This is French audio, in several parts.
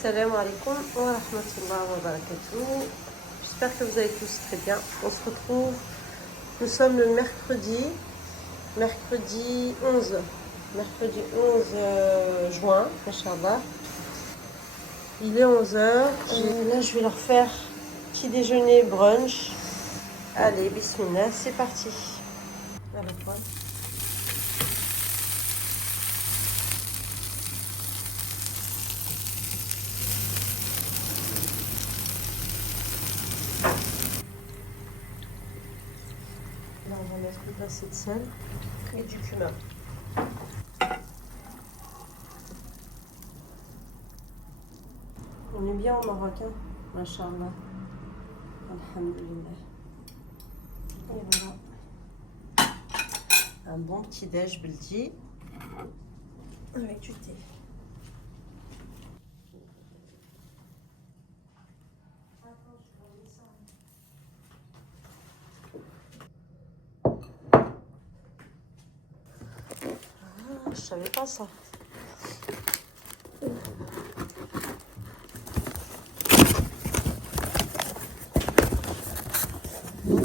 Salam alaikum wa rahmatullah wa barakatuh. J'espère que vous allez tous très bien. On se retrouve, nous sommes le mercredi 11 juin, Inch'Allah. Il est 11 h. Là, je vais leur faire petit déjeuner, brunch. Allez, bismillah, c'est parti. À la poêle. Là, on va mettre une pincée de sel et du cumin. On est bien au Maroc, hein, Masha'Allah. Alhamdulillah. Et voilà. Un bon petit déj beldi avec du thé. Ah, je savais pas ça.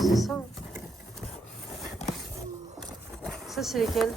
C'est ça. Ça, c'est lesquels?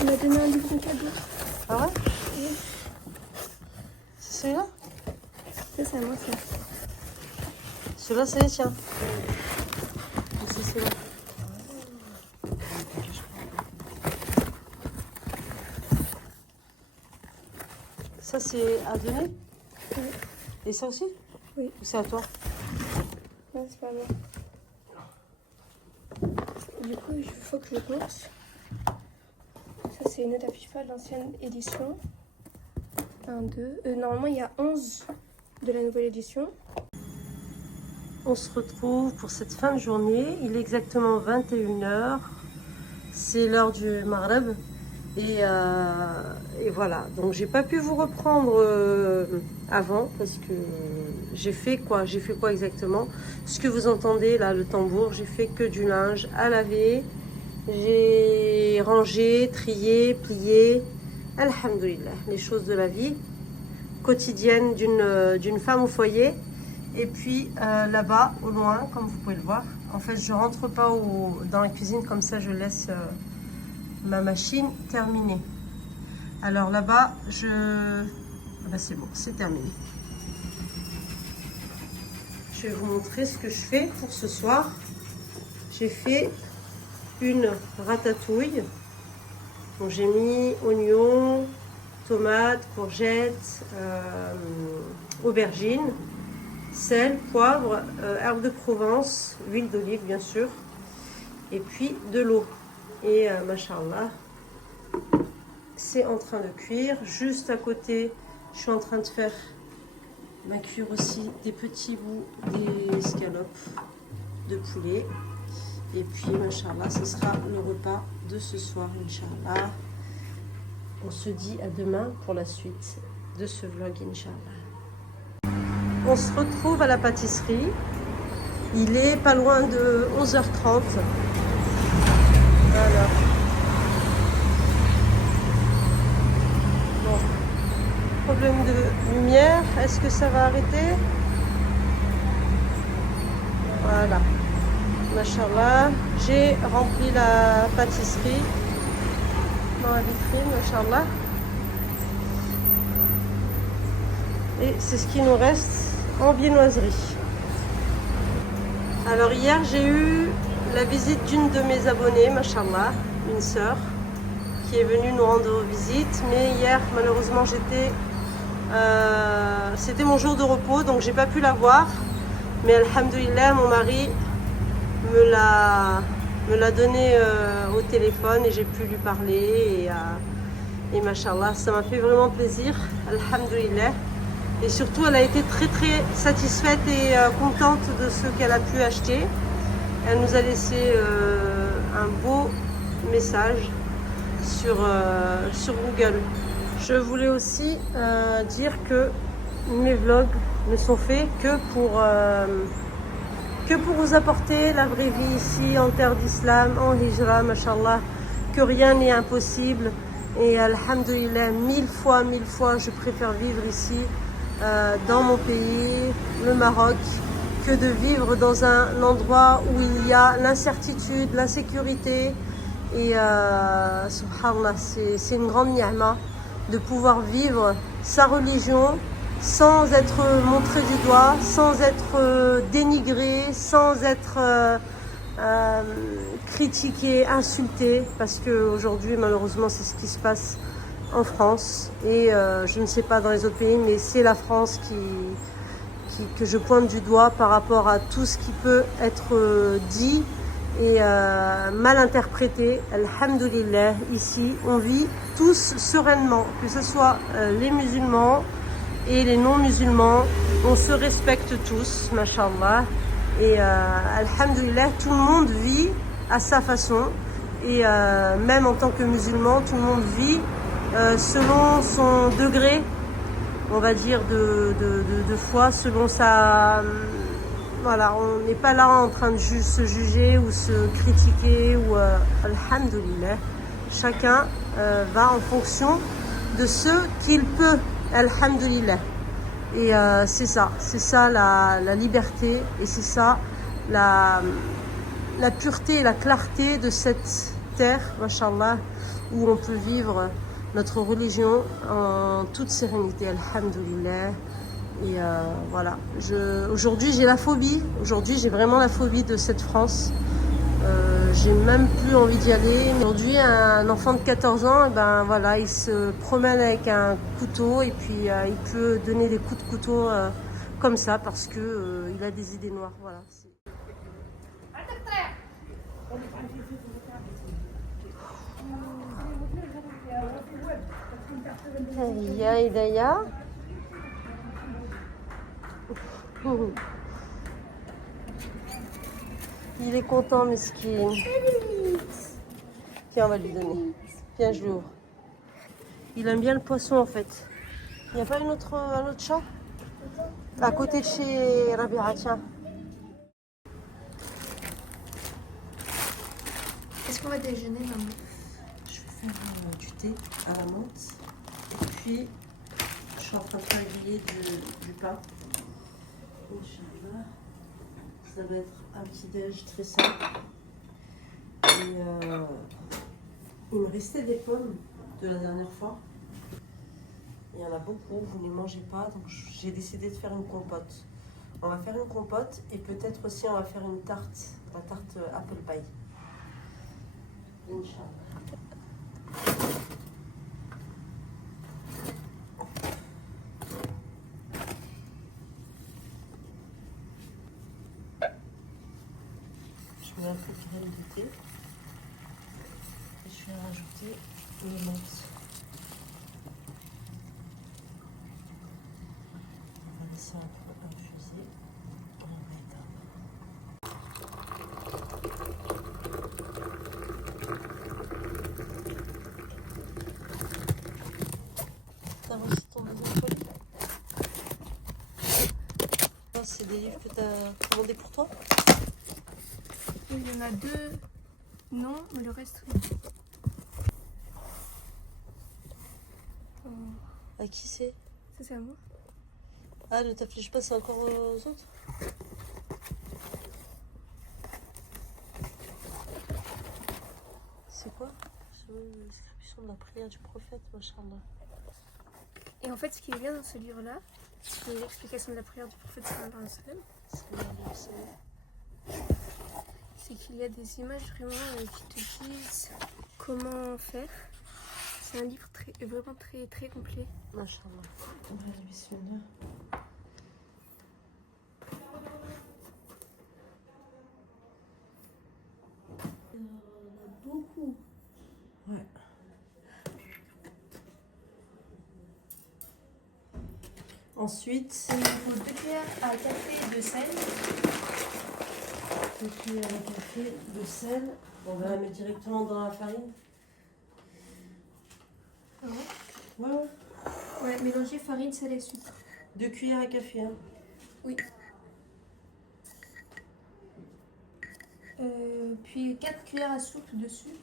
On m'a donné un livre cadeau. Ah ouais? Oui. C'est celui-là? Ça, c'est à moi, ça. Celui-là, c'est les tiens. C'est celui-là. Ça, c'est à donner? Oui. Et ça aussi? Oui. Ou c'est à toi? Non, c'est pas à moi. Du coup, il faut que je compte. Ça, c'est une note à FIFA de l'ancienne édition. 1, 2. Normalement, il y a 11 de la nouvelle édition. On se retrouve pour cette fin de journée. Il est exactement 21 h. C'est l'heure du Maghreb. Et voilà. Donc, j'ai pas pu vous reprendre avant parce que j'ai fait quoi? J'ai fait quoi exactement? Ce que vous entendez là, le tambour, j'ai fait que du linge à laver. J'ai rangé, trié, plié. Alhamdulillah, les choses de la vie quotidienne d'une femme au foyer. Et puis là-bas, au loin, comme vous pouvez le voir, en fait, je rentre pas dans la cuisine, comme ça je laisse ma machine terminée. Alors là-bas, c'est bon, c'est terminé. Je vais vous montrer ce que je fais pour ce soir. J'ai fait une ratatouille. Donc j'ai mis oignons, tomates, courgettes, aubergines, sel, poivre, herbes de Provence, huile d'olive bien sûr, et puis de l'eau. Et machallah, c'est en train de cuire. Juste à côté, je suis en train de faire cuire aussi des petits bouts des escalopes de poulet. Et puis, machallah, ce sera le repas de ce soir, Inch'Allah. On se dit à demain pour la suite de ce vlog, Inch'Allah. On se retrouve à la pâtisserie. Il est pas loin de 11 h 30. Voilà. Bon. Problème de lumière. Est-ce que ça va arrêter? Voilà. Machallah, j'ai rempli la pâtisserie dans la vitrine, machallah. Et c'est ce qui nous reste en viennoiserie. Alors hier, j'ai eu la visite d'une de mes abonnées, machallah, une sœur, qui est venue nous rendre visite. Mais hier, malheureusement, c'était mon jour de repos, donc j'ai pas pu la voir. Mais alhamdoulilah, mon mari me l'a donné au téléphone et j'ai pu lui parler et machallah, ça m'a fait vraiment plaisir, alhamdoulilah. Et surtout, elle a été très très satisfaite et contente de ce qu'elle a pu acheter. Elle nous a laissé un beau message sur Google. Je voulais aussi dire que mes vlogs ne sont faits que pour vous apporter la vraie vie ici en terre d'islam, en hijra, mashallah, que rien n'est impossible, Et alhamdoulilah, mille fois, je préfère vivre ici, dans mon pays, le Maroc, que de vivre dans un endroit où il y a l'incertitude, l'insécurité. Et subhanallah, c'est une grande ni'ma de pouvoir vivre sa religion sans être montré du doigt, sans être dénigré, sans être critiqué, insulté, parce qu'aujourd'hui malheureusement c'est ce qui se passe en France et je ne sais pas dans les autres pays, mais c'est la France que je pointe du doigt par rapport à tout ce qui peut être dit et mal interprété. Alhamdulillah, ici on vit tous sereinement, que ce soit les musulmans et les non-musulmans, on se respecte tous, mashallah. Et alhamdulillah, tout le monde vit à sa façon. Et même en tant que musulman, tout le monde vit selon son degré, on va dire, de foi, selon sa... Voilà, on n'est pas là en train de se juger ou se critiquer. Ou, alhamdulillah, chacun va en fonction de ce qu'il peut, alhamdulillah. Et c'est ça la liberté, et c'est ça la pureté et la clarté de cette terre, mashallah, où on peut vivre notre religion en toute sérénité, alhamdulillah. Et voilà, aujourd'hui j'ai la phobie, aujourd'hui j'ai vraiment la phobie de cette France. J'ai même plus envie d'y aller. Aujourd'hui, un enfant de 14 ans, ben voilà, il se promène avec un couteau et puis il peut donner des coups de couteau comme ça parce que il a des idées noires. Voilà. Hidaya, Hidaya. Il est content, mesquine. Tiens, on va lui donner. Tiens, je lui ouvre. Il aime bien le poisson en fait. Il n'y a pas un autre chat à côté de chez Rabia, tiens. Est-ce qu'on va déjeuner, maman? Je vais faire du thé à la menthe. Et puis, je suis en train de faire griller du pain. Inch'Allah. Ça va être un petit déj très simple. Et il me restait des pommes de la dernière fois. Il y en a beaucoup, vous ne les mangez pas, donc j'ai décidé de faire une compote. On va faire une compote et peut-être aussi on va faire une tarte, la tarte apple pie. Inch'Allah. Je mets un peu de graines de thé et je vais rajouter les menthes. On va laisser un peu infuser. On va éteindre. T'as reçu ton deuxième colis? C'est des livres que tu as commandés pour toi? Il y en a 2, non, mais le reste, oui. Oh. À qui c'est? Ça, c'est à moi. Ah, ne t'afflige pas, c'est encore aux autres? C'est quoi? C'est l'inscription de la prière du prophète, machallah. Et en fait, ce qui est bien dans ce livre-là, c'est l'explication de la prière du prophète sallallahu alayhi wa sallam. C'est qu'il y a des images vraiment qui te disent comment faire. C'est un livre vraiment très complet. Machallah. Bismillah. Il y en a beaucoup. Ouais. Ensuite, Il faut 2 cuillères à café de sel. 2 cuillères à café de sel. On va la mettre directement dans la farine. Ah ouais. Ouais. Ouais, mélanger farine, sel et sucre. 2 cuillères à café, hein. Oui. Puis 4 cuillères à soupe de sucre.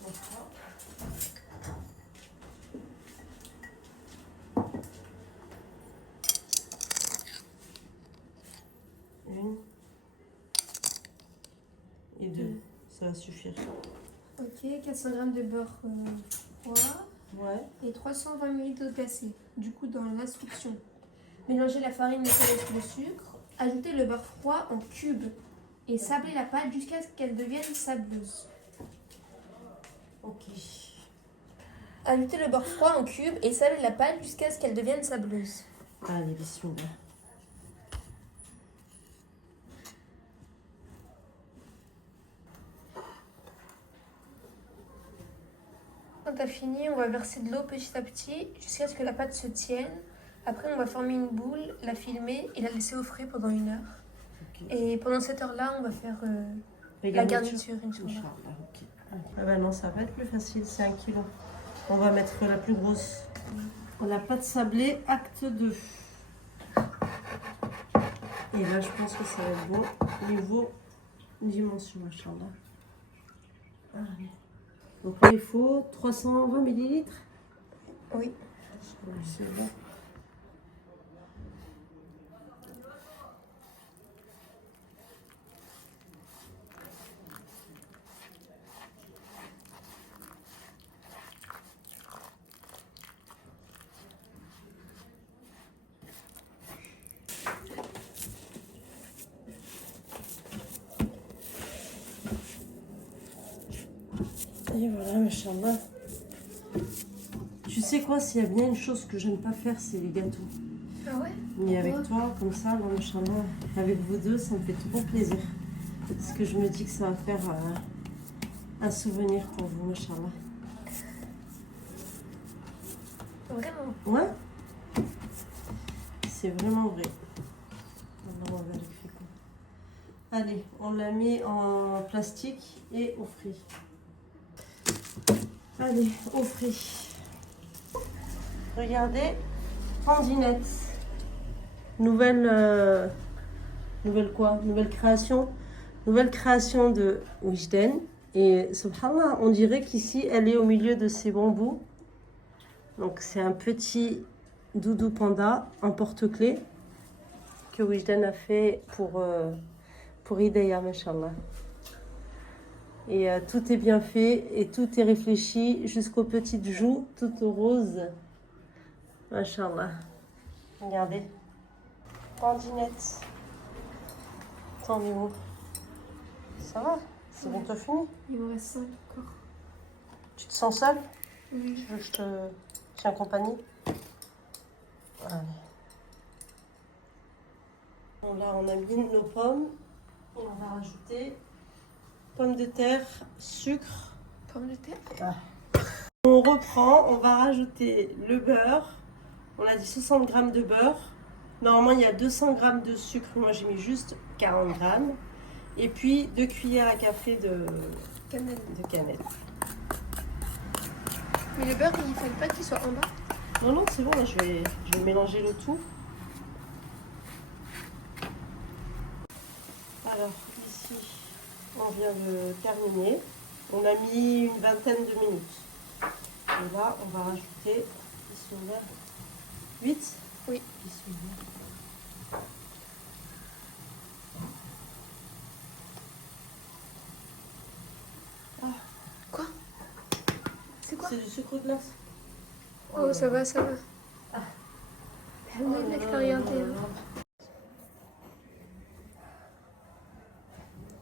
D'accord. va suffire. Ok, 400 g de beurre froid Ouais. et 320 ml d'eau glacée. Du coup, dans l'instruction, mélangez la farine, le sel et le sucre. Ajoutez le beurre froid en cubes et sablez la pâte jusqu'à ce qu'elle devienne sableuse. Ok. Ajoutez le beurre froid en cubes et sablez la pâte jusqu'à ce qu'elle devienne sableuse. Allez, bismillah. Quand tu as fini, on va verser de l'eau petit à petit jusqu'à ce que la pâte se tienne. Après, on va former une boule, la filmer et la laisser au frais pendant 1 heure. Ok. Et pendant cette heure-là, on va faire Les la garniture, Inch'Allah. Inch'Allah, ok. Ah bah non, ça va être plus facile, c'est 1 kilo. On va mettre la plus grosse. La pâte sablée, acte 2. Et là, je pense que ça va être bon. Niveau dimension, Inch'Allah. Allez. Donc là, il faut 320 millilitres. Oui. Ouais, c'est bon. Et voilà, machallah. Tu sais quoi, s'il y a bien une chose que j'aime pas faire, c'est les gâteaux. Ah ouais? Mais avec Ouais. toi, comme ça, là, machallah, avec vous deux, ça me fait trop plaisir. Parce que je me dis que ça va faire un souvenir pour vous, machallah. Vraiment? Ouais, c'est vraiment vrai. Alors, on vérifie quoi. Allez, on la met en plastique et au frais. Allez, au frais. Regardez, Pandinette. Nouvelle quoi? Nouvelle création. Nouvelle création de Wijden. Et subhanallah, on dirait qu'ici, elle est au milieu de ces bambous. Donc, c'est un petit doudou panda en porte-clés que Wijden a fait pour Hidayah, machallah. Et tout est bien fait et tout est réfléchi jusqu'aux petites joues toutes roses. Machallah. Regardez. Pandinette. T'en es où? Ça va? C'est bientôt fini? Il me reste 5 encore. Tu te sens seule? Oui. Tu veux que je te tiens compagnie? Allez. Bon, là, on a mis nos pommes. Et on va rajouter pommes de terre, sucre. Pommes de terre? Ah. On reprend, on va rajouter le beurre. On a dit 60 g de beurre. Normalement, il y a 200 g de sucre. Moi, j'ai mis juste 40 g. Et puis, 2 cuillères à café de Cannelle. cannelle. Mais le beurre, il ne fallait pas qu'il soit en bas. Non, non, c'est bon. Là, je vais mélanger le tout. Alors, ici, on vient de terminer. On a mis une vingtaine de minutes. Et là, on va rajouter, bismillah, 8. Oui. Bismillah. Quoi? C'est quoi? C'est du sucre glace. Oh, ça va, ça va. Ah. Elle m'a expérimenté.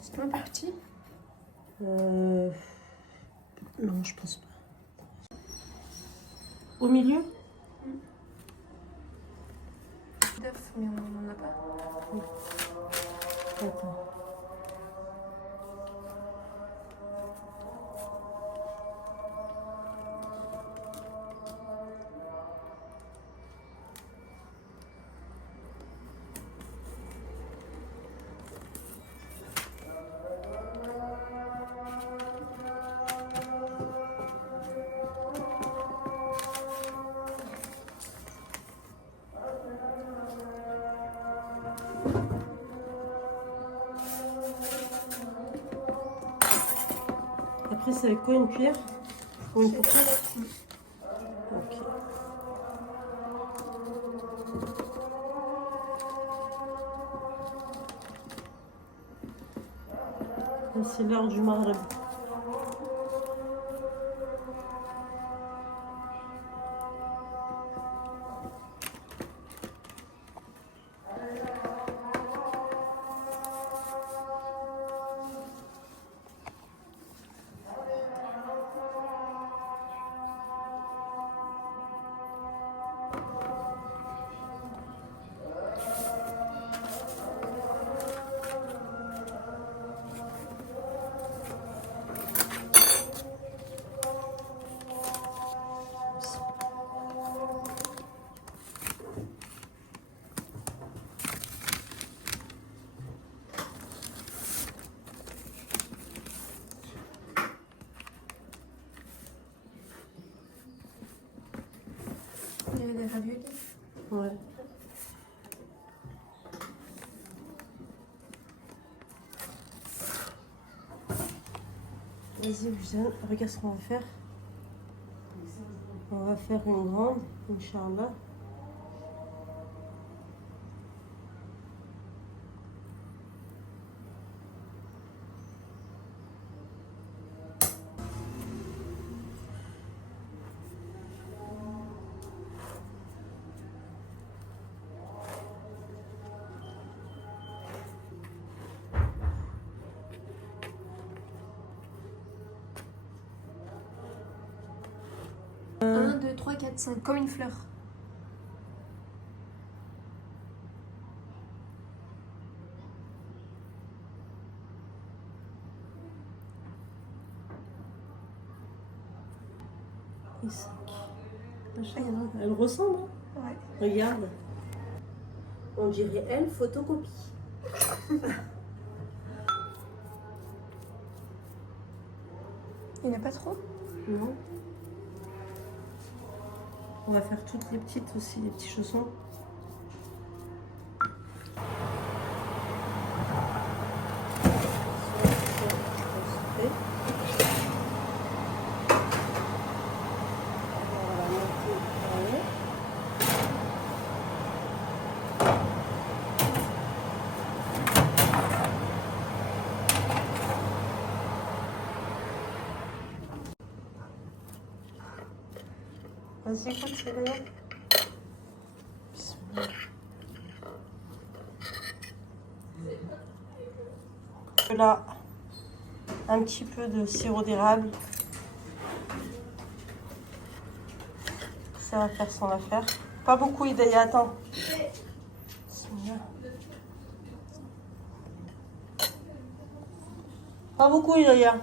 C'est pas un peu petit? Non, je pense pas. Au milieu? D'œuf, mais on n'en a pas. Attends. Après, c'est avec quoi, une cuillère ou une fourchette? Ok. Et c'est l'heure du maghreb. raviolis. Ouais. Vas-y, Boussane, regarde ce qu'on va faire. On va faire une grande, Inch'Allah. Un, 2, 3, 4, 5, comme une fleur. Et 5. Elle ressemble. Hein. Ouais. Regarde. On dirait elle, photocopie. Il n'y en a pas trop? Non. On va faire toutes les petites aussi, les petits chaussons. Vas-y, écoute, c'est bien. Là, un petit peu de sirop d'érable. Ça va faire son affaire. Pas beaucoup, Hidaya, attends. Pas beaucoup, Hidaya.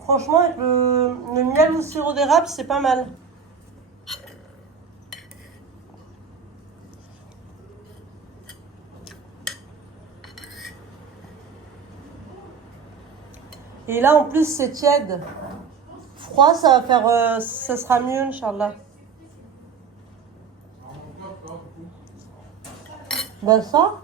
Franchement, avec le miel ou le sirop d'érable, c'est pas mal. Et là, en plus, c'est tiède. Froid, ça va faire, ça sera mieux, Inch'Allah. Ben ça.